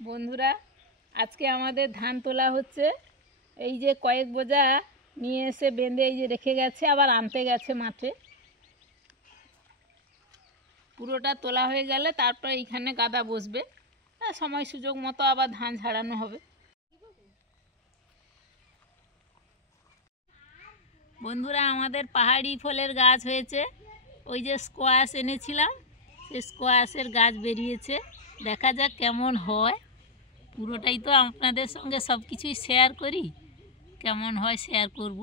বন্ধুরা, আজকে আমাদের ধান তোলা হচ্ছে। এই যে কয়েক বোঝা নিয়ে এসে বেঁধে এই যে রেখে গেছে, আবার আনতে গেছে মাঠে। পুরোটা তোলা হয়ে গেলে তারপর এইখানে গাদা বসবে, সময় সুযোগ মতো আবার ধান ঝাড়ানো হবে। বন্ধুরা, আমাদের পাহাড়ি ফলের গাছ হয়েছে। ওই যে স্কোয়াশ এনেছিলাম, সেই স্কোয়াশের গাছ বেরিয়েছে। দেখা যাক কেমন হয়। পুরোটাই তো আপনাদের সঙ্গে সব কিছুই শেয়ার করি, কেমন হয় শেয়ার করব।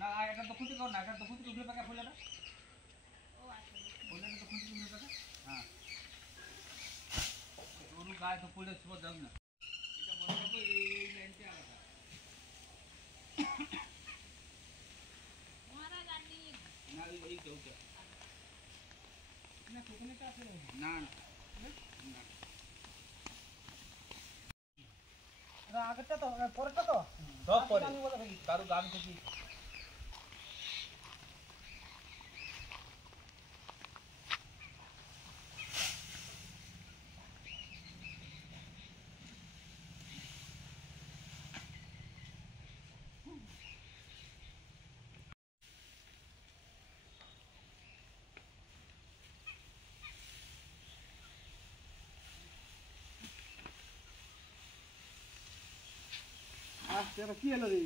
না এটা তো খুঁটি কর না, এটা তো খুঁটি উঠে পাকা ফুলে না। ও আচ্ছা, ফুলে না তো খুঁটি উঠে পাকা। হ্যাঁ, গরু গায়ে তো ফুলে সব যাবে না। এটা মনে রাখো, এই লাইনটা আলাদা। মহারাজ আনি না, এই চৌকা না, কোথায় এটা আছে না না না, আগেরটা তো পরেরটা তো সব পরে কারো গান থেকে। तेरा की है रे?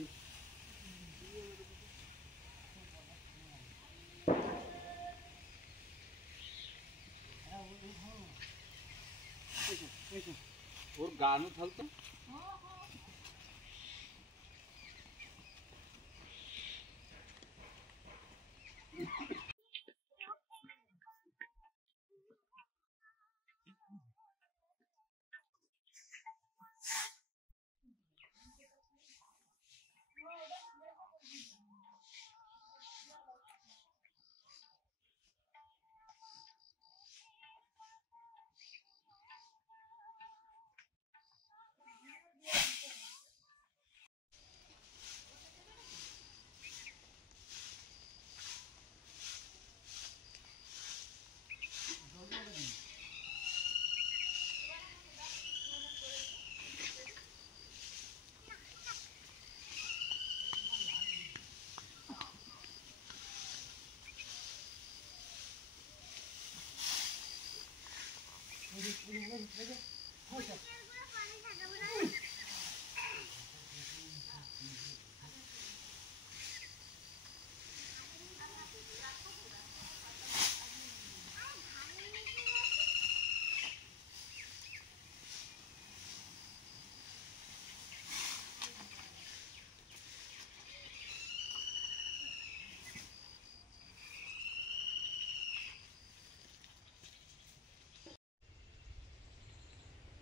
और गानू चलते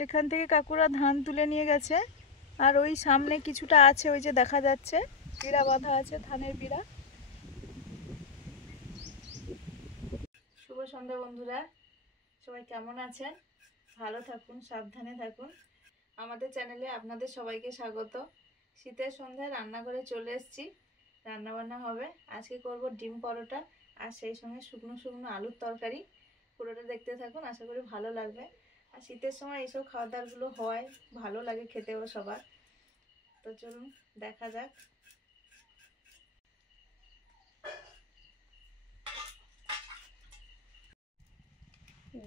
এখান থেকে কাকুরা ধান তুলে নিয়ে গেছে। আর ওই সামনে কিছুটা আছে, ওই যে দেখা যাচ্ছে পিড়া বাঁধা আছে, ধানের পিড়া। শুভ সন্ধ্যা বন্ধুরা, সবাই কেমন আছেন? ভালো থাকুন, সাবধানে থাকুন। আমাদের চ্যানেলে আপনাদের সবাইকে স্বাগত। শীতের সন্ধ্যায় রান্নাঘরে চলে এসেছি, রান্নাবান্না হবে। আজকে করব ডিম পরোটা আর সেই সঙ্গে শুকনো শুকনো আলুর তরকারি। পুরোটা দেখতে থাকুন, আশা করি ভালো লাগবে। আর শীতের সময় এইসব খাওয়া দাওয়াগুলো হয়, ভালো লাগে খেতেও সবার। তো চলুন দেখা যাক।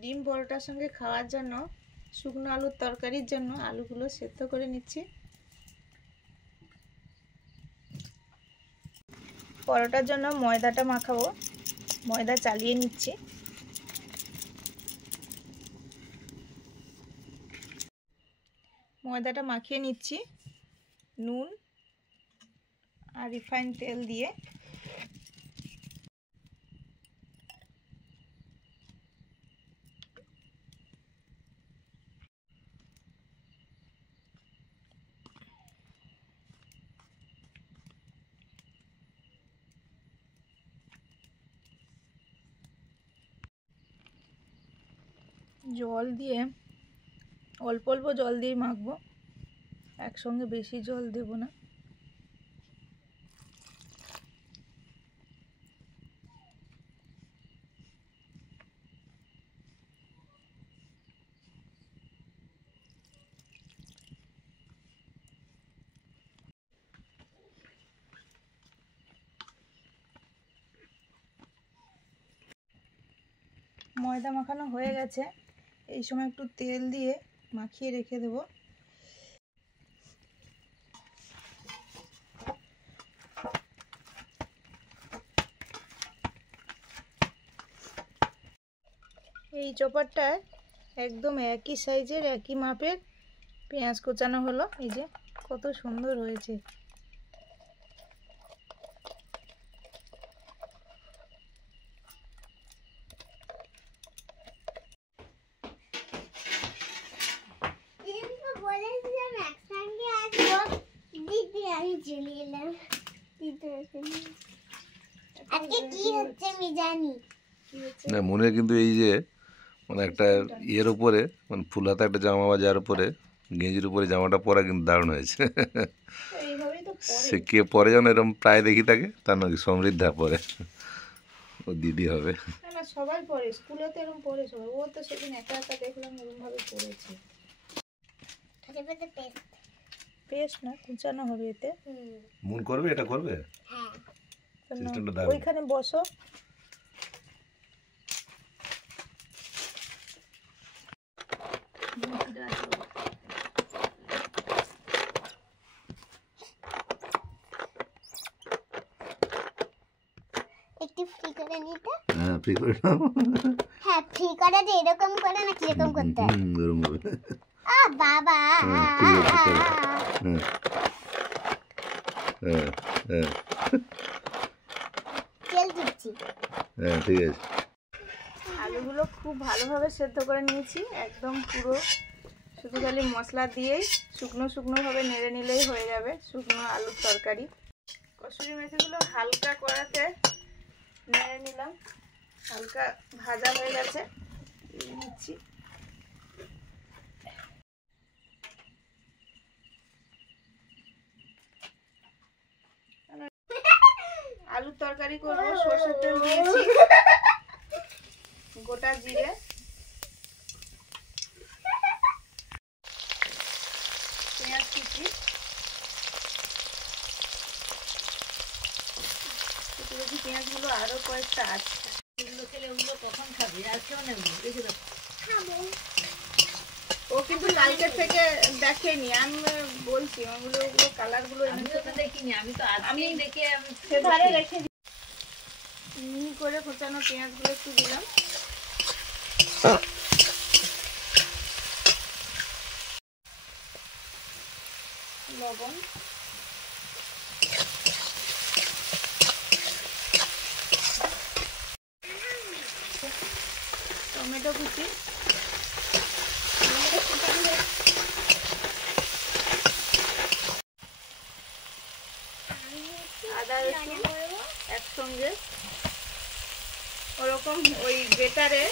ডিম পরোটার সঙ্গে খাওয়ার জন্য শুকনো আলুর তরকারির জন্য আলুগুলো সেদ্ধ করে নিচ্ছি। পরোটার জন্য ময়দাটা মাখাবো, ময়দা চালিয়ে নিচ্ছি। ময়দাটা মাখিয়ে নিচ্ছি নুন আর রিফাইন তেল দিয়ে। জল দিয়ে অল্প অল্প জল দিয়ে মাখবো, একসঙ্গে বেশি জল দেব না। ময়দা মাখানো হয়ে গেছে, এই সময় একটু তেল দিয়ে মাখিয়ে রেখে দেব। এই চপারটায় একদম একই সাইজের একই মাপের পেঁয়াজ কোচানো হলো, এই যে কত সুন্দর হয়েছে। না মনে হয় কিন্তু এই যে মানে একটা ইয়ের উপরে মানে ফুল হাতা একটা জামা বা যার উপরে গেঞ্জির উপরে জামাটা পরা কিন্তু দারুণ হয়েছে। সে কে পরে যেন এরকম প্রায় দেখি তাকে, তার নাকি সমৃদ্ধা পরে, ও দিদি হবে। না সবাই পরে, স্কুলে তো এরকম পরে সবাই, ও তো সেদিন একা একা দেখলাম এরকম ভাবে পড়েছে। পেস্ট না কুচানো হবে এতে। মন করবে এটা করবে, সিস্টেমটা দারুণ। ওইখানে বসো। একটু ফ্রি করে নিতে। হ্যাঁ ফ্রি করে নাও। হ্যাঁ ফ্রি করে যে এরকম করে না কিরকম করতে হয়? এরকম হবে। বাবা তেল দিচ্ছি। হ্যাঁ ঠিক আছে। আলুগুলো খুব ভালোভাবে সেদ্ধ করে নিয়েছি, একদম পুরো, শুধু খালি মশলা দিয়েই শুকনো শুকনোভাবে নেড়ে নিলেই হয়ে যাবে শুকনো আলুর তরকারি। কসুরি মেথিগুলো হালকা কড়াতে নেড়ে নিলাম, হালকা ভাজা হয়ে গেছে, নিচ্ছি। আলুর তরকারি করবো, সরষের তেল দিয়েছি, গোটা জিরে, পেঁয়াজ কুচি, পেঁয়াজগুলো আরো কয়েকটা আছে, এগুলো খেলে ওগুলো কখন খাবে? আর কেউ নেই, রেখে দাও। ও কিন্তু কালকে থেকে দেখেনি, আমি বলছি ওগুলো কালারগুলো আমিও তো দেখিনি, আমি তো আজকেই দেখে আমি সেধারে রেখে মিহি করে কোচানো পেঁয়াজগুলো একটু দিলাম, লবণ, টমেটো কুচি, আদা রসুন একসঙ্গে ওরকম ওই বেটারে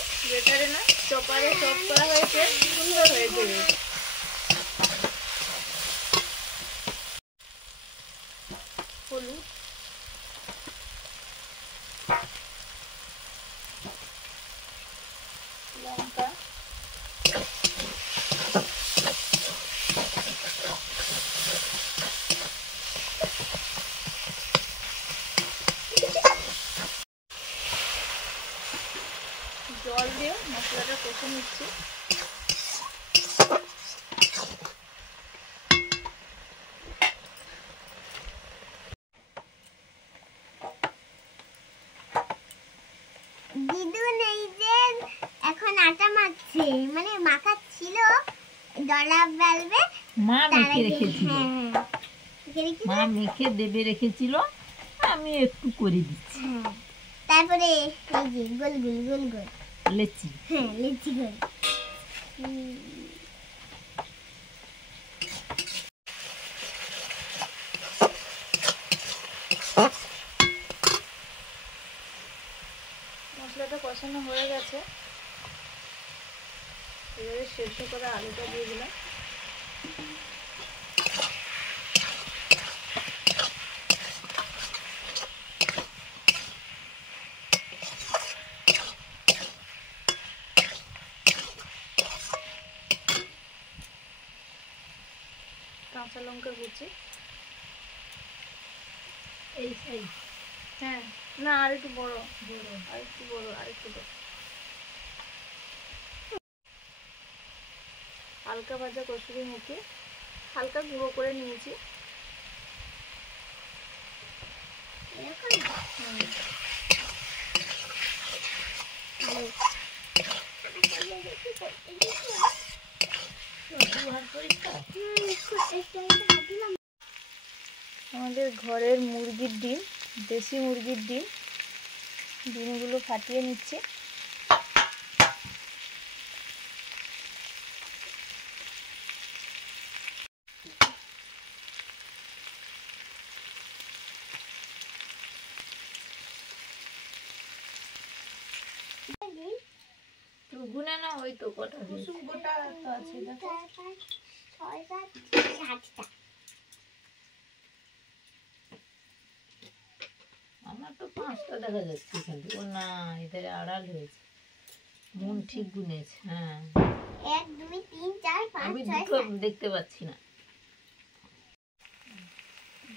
না চপারে চপ করা হয়েছে, সুন্দর হয়েছে। হলুদ, লঙ্কা, জল দিয়ে মশলাটা কষে নিচ্ছি। দিদু নেই যে এখন আটা মাখছে, মানে মাখাচ্ছিল ডলা বেলবে। মা মেখে রেখেছিল, মা হ্যাঁ মেখে দেবে রেখেছিল, আমি একটু করে দিচ্ছি। তারপরে এই যে গোল গোল গোল গোল, লেচি। হ্যাঁ লিচি গোল। মশলাটা কষানো হয়ে গেছে, সেদ্ধ করা আলুটা দিয়ে দিলাম। কাঁচা লঙ্কা কুচি, এই সাইজ হ্যাঁ না আর একটু বড়, আর একটু বড়, আর একটু বড়। হালকা ভাজা কসুরি মেথি হালকা গুঁড়ো করে নিয়েছি। আমাদের ঘরের মুরগির ডিম, দেশি মুরগির ডিম, ডিমগুলো ফাটিয়ে নিচ্ছে। গুনে না, ওই তো কটা কুসুম গোটা তো আছে, দেখো। 6, 7, 8টা। আমার তো 5টা দেখা যাচ্ছে এখান থেকে। ও না, এদের আড়াল হয়েছে। মন ঠিক গুনেছে। হ্যাঁ 1, 2, 3, 4, 5, আমি 6, দুটো 7। দেখতে পাচ্ছি না।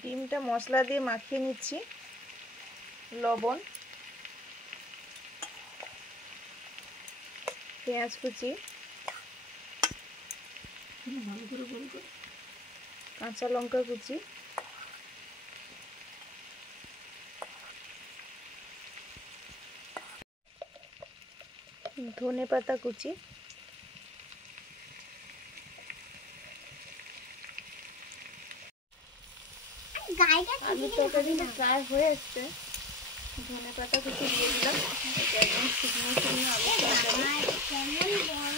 ডিমটা মশলা দিয়ে মাখিয়ে নিচ্ছি। লবণ, পেঁয়াজ কুচি, ভালো করে গোল করে। কাঁচা লঙ্কা কুচি, ধনে পাতা কুচি, গাইটা আলু তরকারিটা প্রায় হয়ে এসছে। ধনে পাতা কুচি দিয়ে দিলাম। এটা একদম শুকনো শুকনো আলু তরকারি। কেমন বড়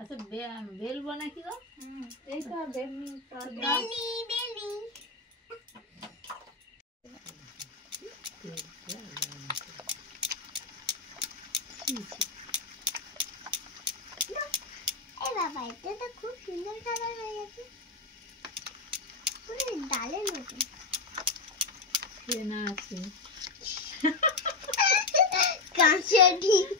আচ্ছা বেলবো নাকি গো? এইটা বেলনি বেলি বেলি। এই বাবা, এটা তো খুব সুন্দর কালার হয়ে গেছে, পুরো ডালের মতো। চেনা আছে। কাঁচা ডিম।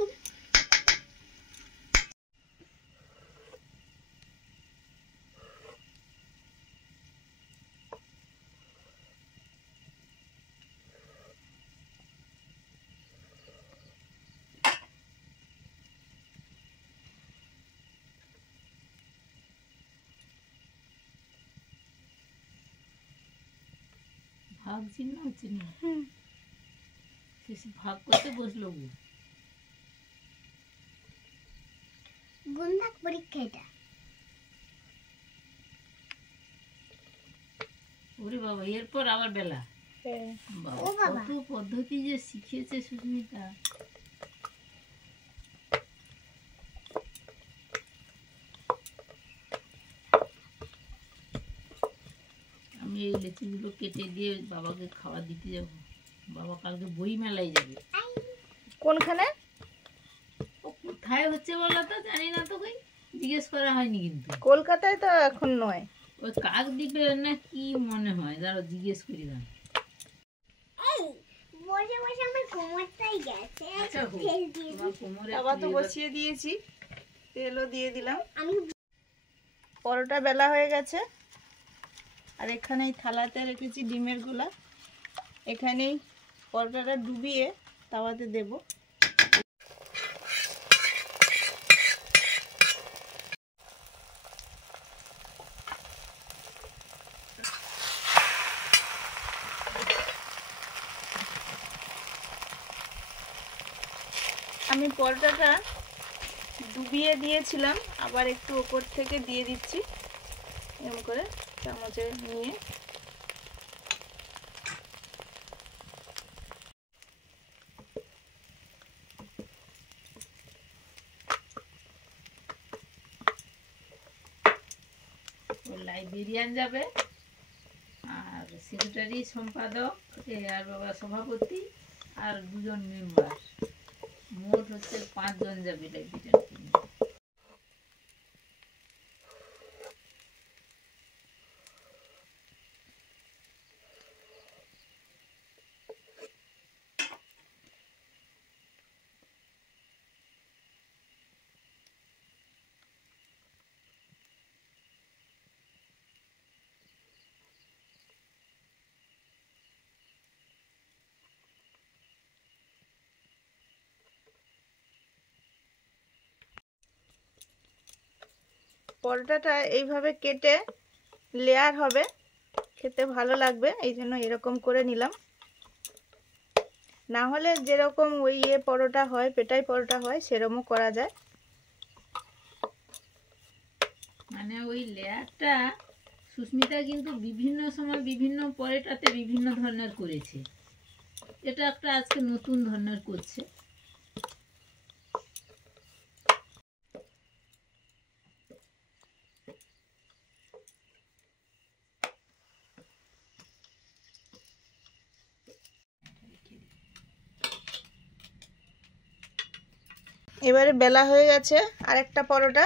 ভাগ চিহ্ন হচ্ছে না। শেষে ভাগ করতে বসলো গো। গুণভাগ পরীক্ষা এটা। ওরে বাবা, এরপর আবার বেলা। বাবা, ও বাবা। কত পদ্ধতি যে শিখিয়েছে সুস্মিতা। আমি এই লেচিগুলো কেটে দিয়ে বাবাকে খাবার দিতে যাবো। বাবা কালকে বই মেলায় যাবে। কোনখানে? ও কোথায় হচ্ছে বলো তো, জানি না তো, কই জিজ্ঞেস করা হয়নি কিন্তু। কলকাতায় তো এখন নয়। ওই কাকদ্বীপে না কি মনে হয়, দাঁড়াও জিজ্ঞেস করি না। এই বসে বসে আমার কোমরটাই গেছে। আচ্ছা হোক, তেল দিয়ে তোমার কোমরে আবার তো একটু বসিয়ে দিয়েছি, তেলও দিয়ে দিলাম। আমি পরোটা বেলা হয়ে গেছে। আর এখানে এই থালাতে রেখেছি ডিমের গোলা। এখানেই পরোটাটা ডুবিয়ে তাওয়াতে দেব। আমি পরোটাটা ডুবিয়ে দিয়েছিলাম, আবার একটু ওপর থেকে দিয়ে দিচ্ছি এরকম করে চামচে নিয়ে। লাইব্রেরিয়ান যাবে আর সেক্রেটারি, সম্পাদক আর বাবা সভাপতি আর 2 জন মেম্বার, মোট হচ্ছে 5 জন যাবে ডায়াবেটিস। পরোটাটা এইভাবে কেটে লেয়ার হবে, খেতে ভালো লাগবে, এই জন্য এরকম করে নিলাম। না হলে যেরকম ওই পরোটা হয়, পেটাই পরোটা হয়, সেরকমও করা যায়। মানে ওই লেয়ারটা সুস্মিতা কিন্তু বিভিন্ন সময় বিভিন্ন পরোটাতে বিভিন্ন ধরনের করেছে, এটা একটা আজকে নতুন ধরনের করছে। এবারে বেলা হয়ে গেছে আরেকটা পরোটা।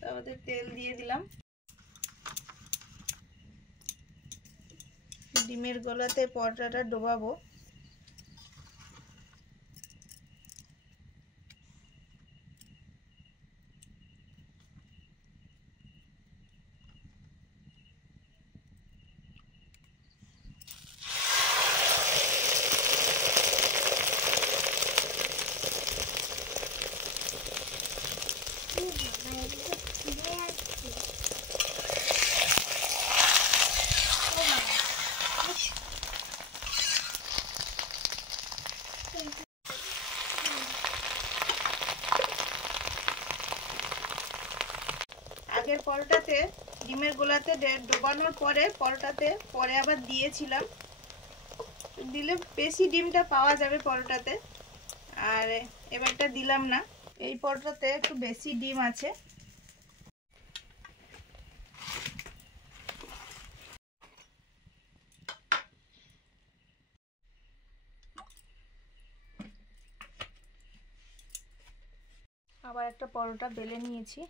তারপরে তেল দিয়ে দিলাম, ডিমের গোলাতে পরোটাটা ডোবাবো। আগের পরোটাতে ডিমের গোলাতে ডোবানোর পরে পরোটাতে পরে আবার দিয়েছিলাম, দিলে বেশি ডিমটা পাওয়া যাবে পরোটাতে, আর এবারটা দিলাম না। এই পরোটাতে একটু বেশি ডিম আছে। আবার একটা পরোটা বেলে নিয়েছি।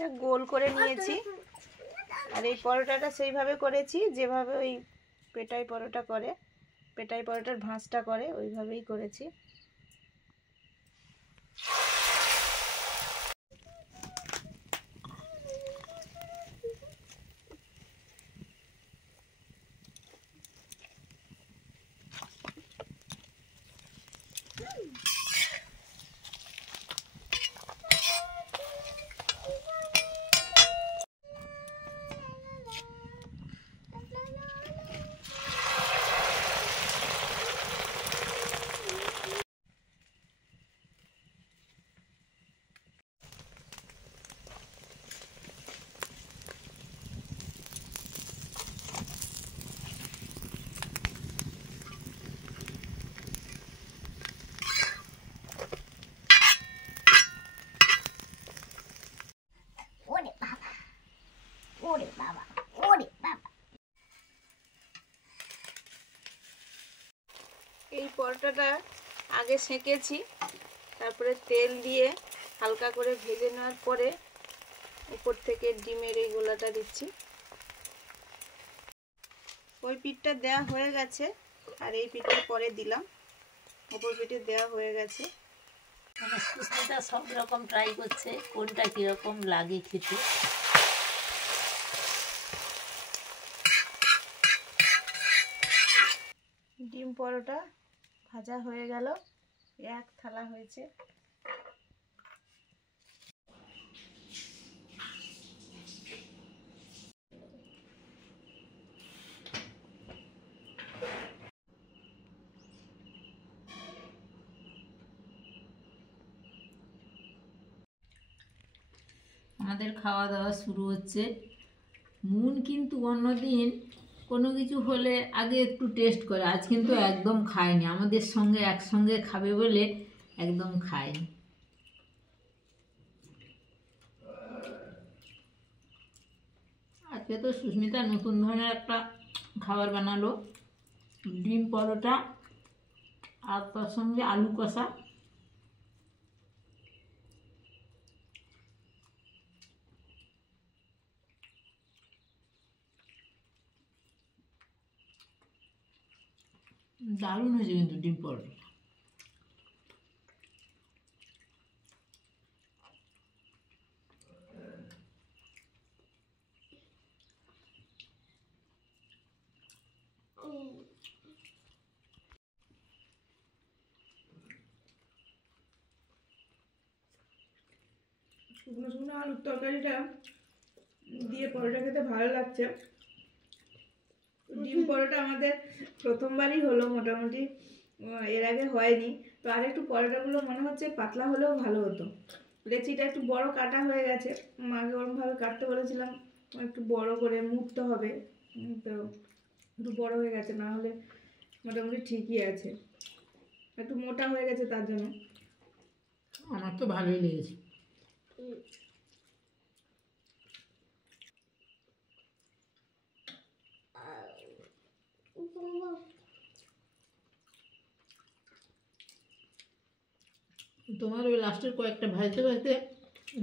এটা গোল করে নিয়েছি, আর এই পরোটাটা সেইভাবে করেছি যেভাবে ওই পেটাই পরোটা করে, পেটাই পরোটার ভাঁজটা করে ওইভাবেই করেছি। বাবা, ওরে বাবা। এই পরোটাটা আগে সেঁকেছি, তারপরে তেল দিয়ে হালকা করে ভেজে নেওয়ার পরে উপর থেকে ডিমের এই গোলাটা দিচ্ছি। ওই পিঠটা দেওয়া হয়ে গেছে, আর এই পিঠটা পরে দিলাম। উপর পিঠে দেওয়া হয়ে গেছে। মানে সুস্মিতা সব রকম ট্রাই করছে, কোনটা কীরকম লাগে খেতে। ডিম পরোটা ভাজা হয়ে গেল, এক থালা হয়েছে। আমাদের খাওয়া দাওয়া শুরু হচ্ছে। মুন কিন্তু অন্যদিন কোনো কিছু হলে আগে একটু টেস্ট করে, আজ কিন্তু একদম খায়নি। আমাদের সঙ্গে একসঙ্গে খাবে বলে একদম খায়নি। আজকে তো সুস্মিতা নতুন ধরনের একটা খাবার বানালো, ডিম পরোটা আর তার সঙ্গে আলু কষা। দারুণ হয়েছে কিন্তু ডিম পরোটা। শুকনো শুকনো আলুর তরকারিটা দিয়ে পরোটা খেতে ভালো লাগছে। ডিম পরোটা আমাদের প্রথমবারই হলো মোটামুটি, এর আগে হয়নি। তো আর একটু পরোটাগুলো মনে হচ্ছে পাতলা হলেও ভালো হতো। লেচিটা একটু বড় কাটা হয়ে গেছে, মাকে ওরমভাবে কাটতে বলেছিলাম, একটু বড় করে মুড়তে হবে। তো একটু বড় হয়ে গেছে, না হলে মোটামুটি ঠিকই আছে। একটু মোটা হয়ে গেছে তার জন্য। আমার তো ভালোই লেগেছে। তোমার ওই লাস্টের কয়েকটা ভাজতে ভাজতে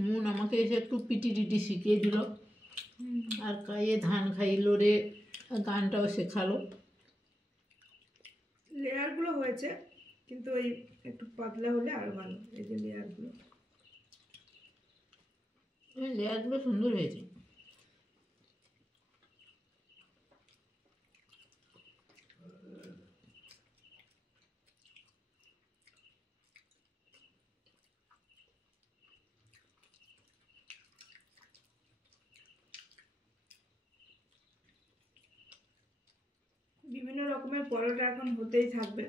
মুন আমাকে এসে একটু পিটি টিটি শিখিয়ে দিল, আর খাইয়ে ধান খাইলো রে, গানটাও শেখালো। লেয়ারগুলো হয়েছে, কিন্তু ওই একটু পাতলা হলে আরো ভালো। এই যে লেয়ারগুলো, লেয়ারগুলো সুন্দর হয়েছে। বিভিন্ন রকমের পরোটা এখন হতেই থাকবে,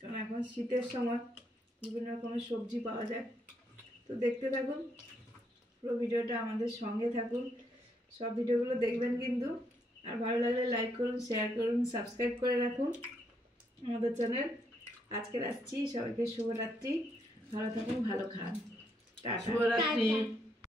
কারণ এখন শীতের সময় বিভিন্ন রকমের সবজি পাওয়া যায়। তো দেখতে থাকুন পুরো ভিডিওটা, আমাদের সঙ্গে থাকুন, সব ভিডিওগুলো দেখবেন কিন্তু। আর ভালো লাগলে লাইক করুন, শেয়ার করুন, সাবস্ক্রাইব করে রাখুন আমাদের চ্যানেল। আজকে আসছি, সবাইকে শুভরাত্রি, ভালো থাকুন, ভালো খান, টাটা। শুভরাত্রি।